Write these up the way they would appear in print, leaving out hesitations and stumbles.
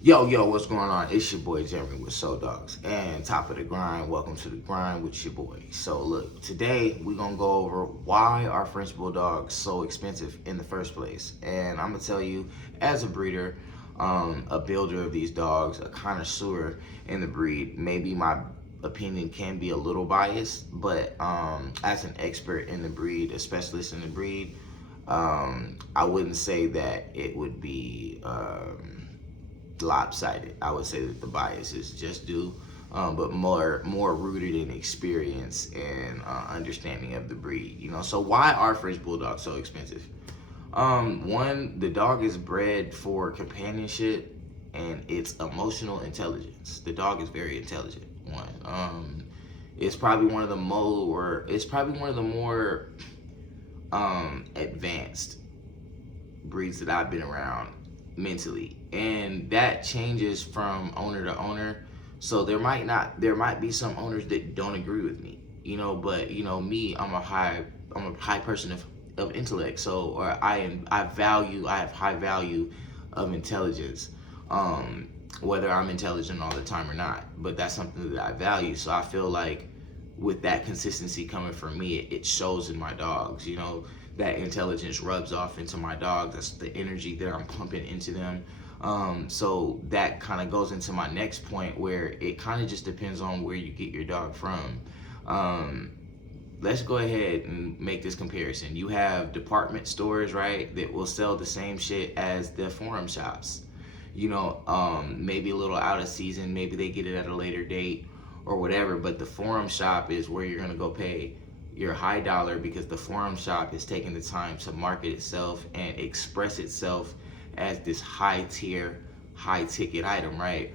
Yo, what's going on? It's your boy Jeremy with Soul Dogs and Top of the Grind. Welcome to the grind with your boy. So look, today we're gonna go over why are French Bulldogs so expensive in the first place. And I'm gonna tell you, as a breeder, a builder of these dogs, a connoisseur in the breed, maybe my opinion can be a little biased, but as an expert in the breed, a specialist in the breed, I wouldn't say that it would be lopsided. I would say that the bias is just due, but more rooted in experience and understanding of the breed. So why are French Bulldogs so expensive? One, the dog is bred for companionship and its emotional intelligence. The dog is very intelligent. One, it's probably one of the more advanced breeds that I've been around mentally, and that changes from owner to owner. So there might be some owners that don't agree with me, but me, I'm a high person of intellect. So, or I have high value of intelligence, whether I'm intelligent all the time or not, but that's something that I value. So I feel like with that consistency coming from me, it shows in my dogs. That intelligence rubs off into my dogs. That's the energy that I'm pumping into them. So that kind of goes into my next point, where it kind of just depends on where you get your dog from. Let's go ahead and make this comparison. You have department stores, right, that will sell the same shit as the forum shops. Maybe a little out of season, maybe they get it at a later date or whatever, but the forum shop is where you're gonna go pay your high dollar, because the forum shop is taking the time to market itself and express itself as this high tier, high ticket item, right?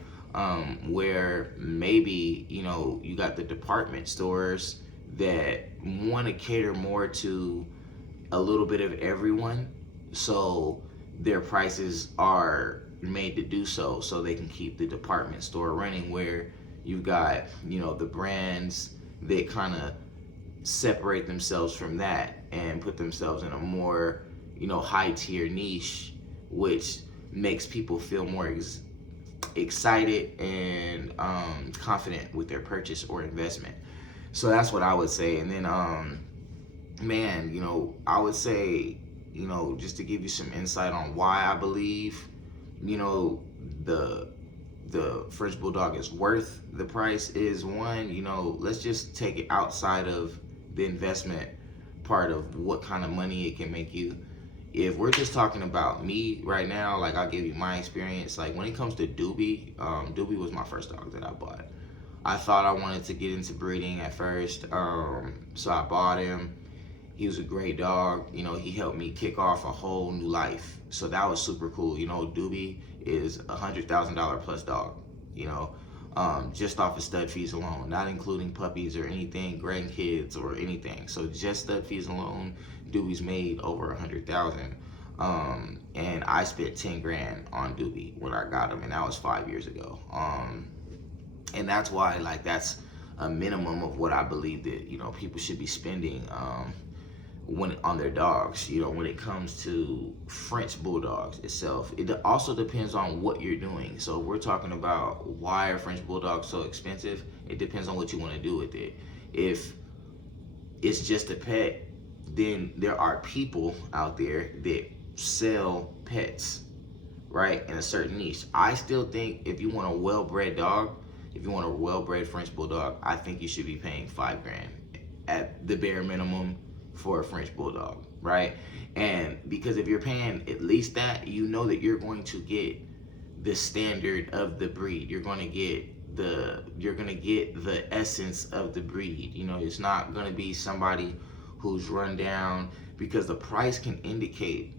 Where maybe, you got the department stores that want to cater more to a little bit of everyone. So their prices are made to do so they can keep the department store running, where you've got, the brands that kind of separate themselves from that and put themselves in a more, high tier niche, which makes people feel more excited and confident with their purchase or investment. So that's what I would say. And then, I would say, just to give you some insight on why I believe, the French Bulldog is worth the price is one, let's just take it outside of the investment part of what kind of money it can make you. If we're just talking about me right now, like, I'll give you my experience. Like, when it comes to Doobie, Doobie was my first dog that I bought. I thought I wanted to get into breeding at first, so I bought him. He was a great dog. He helped me kick off a whole new life. So that was super cool. Doobie is $100,000 plus dog. Just off of stud fees alone, not including puppies or anything, grandkids or anything. So just stud fees alone, Doobie's made over 100,000. And I spent 10 grand on Doobie when I got him, and that was 5 years ago. And that's why, like, that's a minimum of what I believe that people should be spending when on their dogs. When it comes to French Bulldogs itself, it also depends on what you're doing. So if we're talking about why are French Bulldogs so expensive, it depends on what you want to do with it. If it's just a pet, then there are people out there that sell pets, right, in a certain niche. I still think if you want a well-bred dog, if you want a well-bred French Bulldog, I think you should be paying 5 grand at the bare minimum for a French Bulldog, right? And because if you're paying at least that, that you're going to get the standard of the breed. You're going to get the essence of the breed. It's not going to be somebody who's run down, because the price can indicate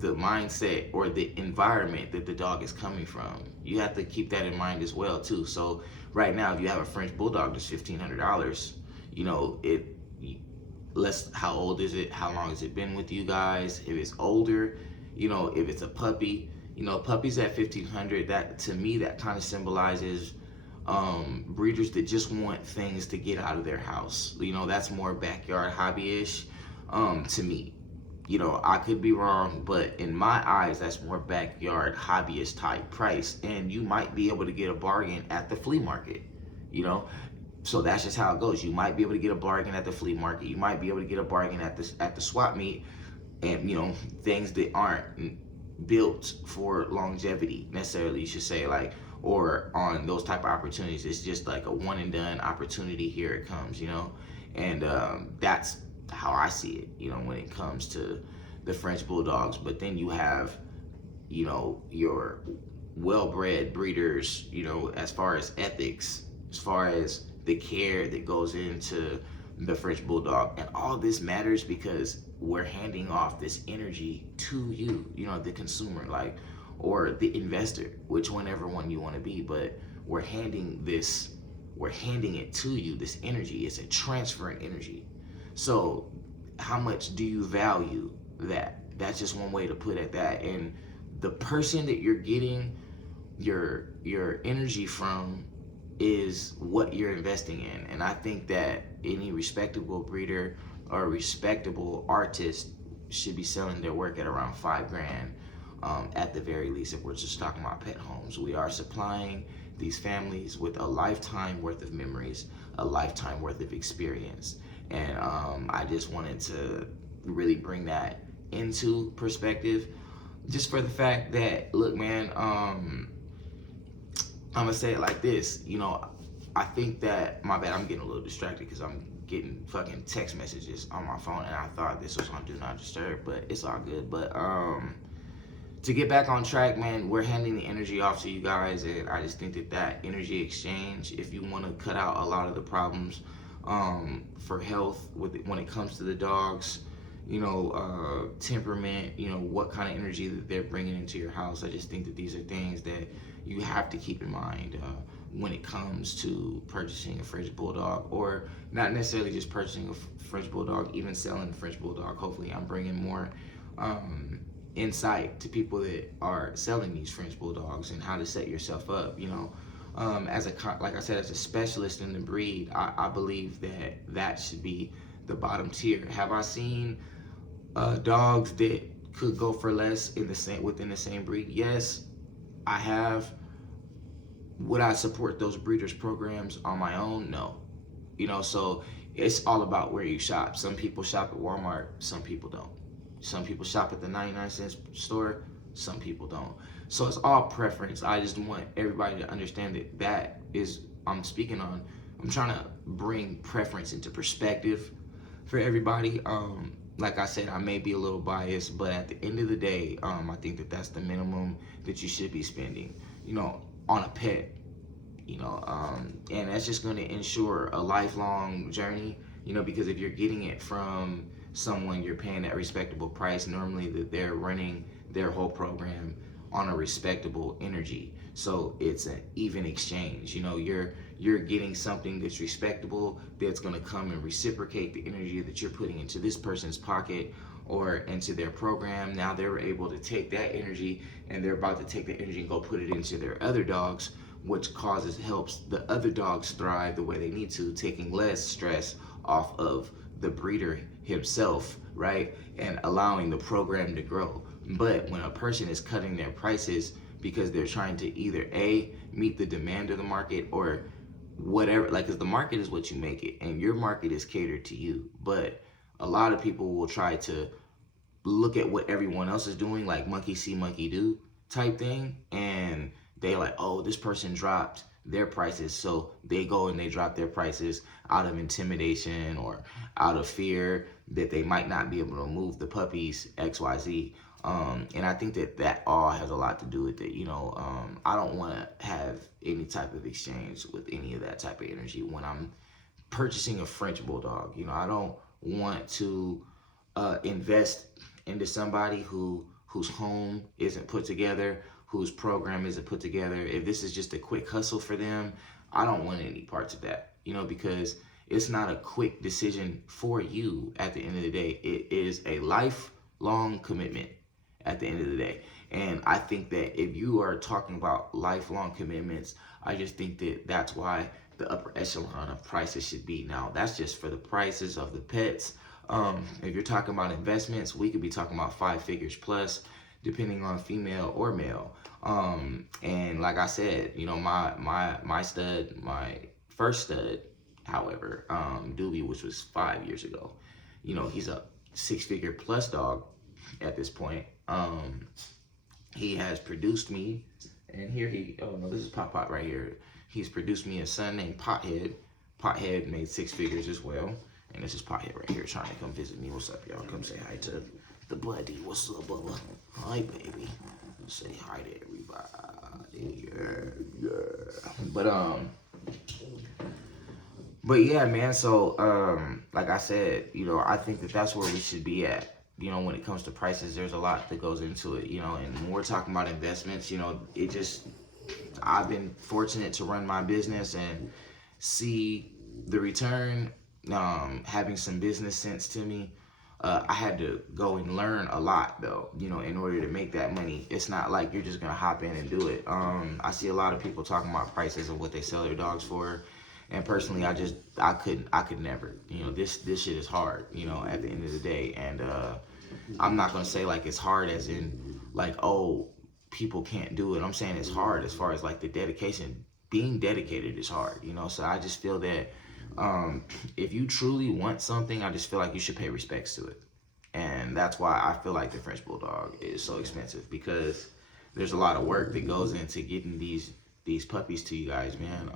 the mindset or the environment that the dog is coming from. You have to keep that in mind as well too. So right now, if you have a French Bulldog that's $1,500, how old is it? How long has it been with you guys? If it's older, if it's a puppy, puppies at $1,500, that to me, that kind of symbolizes breeders that just want things to get out of their house. That's more backyard hobby-ish to me. I could be wrong, but in my eyes, that's more backyard hobbyist type price, and you might be able to get a bargain at the flea market. You know, so that's just how it goes. You might be able to get a bargain at the flea market. You might be able to get a bargain at the swap meet, and things that aren't built for longevity necessarily. You should say, like, or on those type of opportunities. It's just like a one and done opportunity. Here it comes. And that's how I see it. When it comes to the French Bulldogs. But then you have your well-bred breeders. As far as ethics, as far as the care that goes into the French Bulldog. And all this matters because we're handing off this energy to you, the consumer, like, or the investor, whichever one you want to be. But we're handing it to you, this energy. It's a transferring energy. So how much do you value that? That's just one way to put it, that. And the person that you're getting your energy from is what you're investing in. And I think that any respectable breeder or respectable artist should be selling their work at around $5,000 at the very least. If we're just talking about pet homes, we are supplying these families with a lifetime worth of memories, a lifetime worth of experience. And I just wanted to really bring that into perspective, just for the fact that, look, man, I'm gonna say it like this. I think that, my bad, I'm getting a little distracted because I'm getting fucking text messages on my phone, and I thought this was on Do Not Disturb, but it's all good. But to get back on track, man, we're handing the energy off to you guys, and I just think that energy exchange, if you want to cut out a lot of the problems for health when it comes to the dogs, temperament, what kind of energy that they're bringing into your house. I just think that these are things that you have to keep in mind when it comes to purchasing a French Bulldog, or not necessarily just purchasing a French Bulldog, even selling a French Bulldog. Hopefully I'm bringing more insight to people that are selling these French Bulldogs and how to set yourself up, like I said, as a specialist in the breed. I believe that should be the bottom tier. Have I seen dogs that could go for less within the same breed? Yes, I have. Would I support those breeders' programs on my own? No. So it's all about where you shop. Some people shop at Walmart, some people don't. Some people shop at the 99-cent store, some people don't. So it's all preference. I just want everybody to understand that I'm trying to bring preference into perspective for everybody. Like I said, I may be a little biased, but at the end of the day, I think that's the minimum that you should be spending, on a pet, and that's just going to ensure a lifelong journey, because if you're getting it from someone, you're paying that respectable price, normally that they're running their whole program on a respectable energy. So it's an even exchange. You're getting something that's respectable, that's going to come and reciprocate the energy that you're putting into this person's pocket or into their program. Now they're able to take that energy, and they're about to take the energy and go put it into their other dogs, which helps the other dogs thrive the way they need to, taking less stress off of the breeder himself, right? And allowing the program to grow. But when a person is cutting their prices because they're trying to either meet the demand of the market or whatever, like, because the market is what you make it, and your market is catered to you. But a lot of people will try to look at what everyone else is doing, like monkey see, monkey do type thing, and they like, oh, this person dropped their prices, so they go and they drop their prices out of intimidation or out of fear that they might not be able to move the puppies, XYZ. And I think that all has a lot to do with it. I don't want to have any type of exchange with any of that type of energy when I'm purchasing a French Bulldog. I don't want to invest into somebody whose home isn't put together, whose program isn't put together. If this is just a quick hustle for them, I don't want any parts of that, because it's not a quick decision for you at the end of the day. It is a lifelong commitment at the end of the day. And I think that if you are talking about lifelong commitments, I just think that that's why the upper echelon of prices should be. Now, that's just for the prices of the pets. If you're talking about investments, we could be talking about 5 figures plus, depending on female or male. And like I said, you know, my stud, my first stud, however, Doobie, which was 5 years ago, you know, he's a 6 figure plus dog at this point. He has produced me, and here oh no, this is Pot Pot right here. He's produced me a son named Pothead. Pothead made 6 figures as well. And this is Pothead right here trying to come visit me. What's up, y'all? Come say hi to the buddy. What's up, Bubba? Hi, baby. Say hi to everybody. Yeah. But yeah, man. So, like I said, you know, I think that that's where we should be at. You know, when it comes to prices, there's a lot that goes into it. You know, and when we're talking about investments, you know, I've been fortunate to run my business and see the return. Having some business sense to me. I had to go and learn a lot though, you know, in order to make that money. It's not like you're just gonna hop in and do it. I see a lot of people talking about prices of what they sell their dogs for, and personally, I could never. You know, this shit is hard, you know, at the end of the day. And I'm not gonna say like it's hard as in like, oh, people can't do it. I'm saying it's hard as far as like the dedication. Being dedicated is hard, you know. So I just feel that if you truly want something, I just feel like you should pay respects to it. And that's why I feel like the French Bulldog is so expensive, because there's a lot of work that goes into getting these puppies to you guys, man.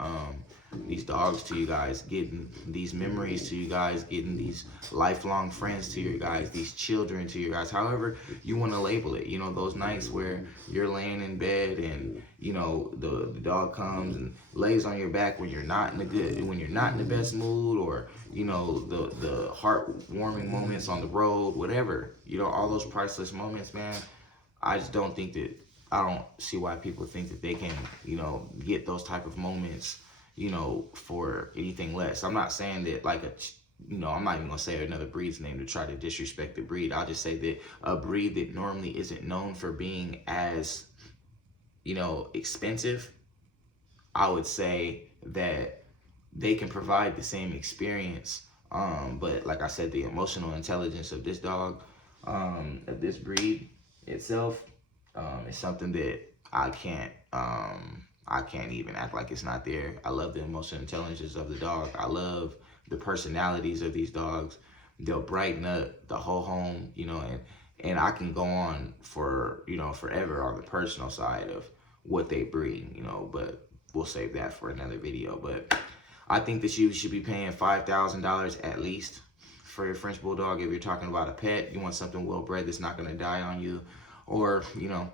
These dogs to you guys, getting these memories to you guys, getting these lifelong friends to you guys, these children to you guys, however you want to label it. You know, those nights where you're laying in bed and, you know, the dog comes and lays on your back when you're not in the best mood, or, you know, the heartwarming moments on the road, whatever, you know, all those priceless moments, man. I just don't think that, I don't see why people think that they can, you know, get those type of moments, you know, for anything less. I'm not saying that like you know, I'm not even gonna say another breed's name to try to disrespect the breed. I'll just say that a breed that normally isn't known for being as, you know, expensive, I would say that they can provide the same experience. But like I said, the emotional intelligence of this dog, of this breed itself, is something that I can't even act like it's not there. I love the emotional intelligence of the dog. I love the personalities of these dogs. They'll brighten up the whole home, you know, and I can go on for, you know, forever on the personal side of what they bring, you know, but we'll save that for another video. But I think that you should be paying $5,000 at least for your French Bulldog. If you're talking about a pet, you want something well bred that's not going to die on you, or, you know,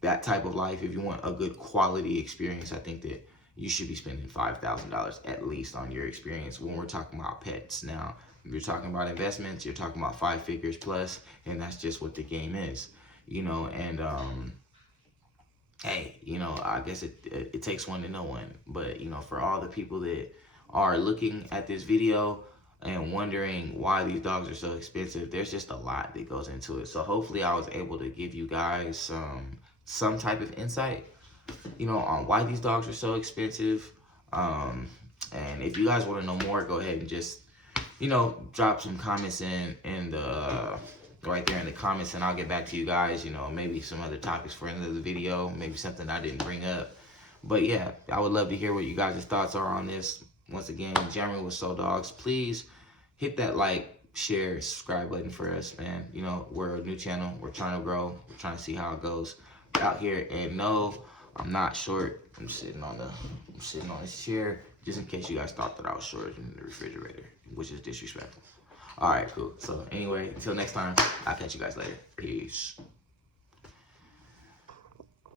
that type of life. If you want a good quality experience, I think that you should be spending $5,000 at least on your experience when we're talking about pets. Now, if you're talking about investments, you're talking about 5 figures plus, and that's just what the game is, you know. And hey, you know, I guess it takes one to know one. But, you know, for all the people that are looking at this video and wondering why these dogs are so expensive, there's just a lot that goes into it. So hopefully I was able to give you guys some type of insight, you know, on why these dogs are so expensive. And if you guys want to know more, go ahead and just, you know, drop some comments in the right there in the comments, and I'll get back to you guys. You know, maybe some other topics for another video, maybe something I didn't bring up. But yeah, I would love to hear what you guys' thoughts are on this. Once again, Jeremy with Soul Dogs. Please hit that like, share, subscribe button for us, man. You know, we're a new channel. We're trying to grow. We're trying to see how it goes out here. And no, I'm not short. I'm sitting on this chair, just in case you guys thought that I was short in the refrigerator, which is disrespectful. All right, cool. So anyway, until next time, I'll catch you guys later. Peace.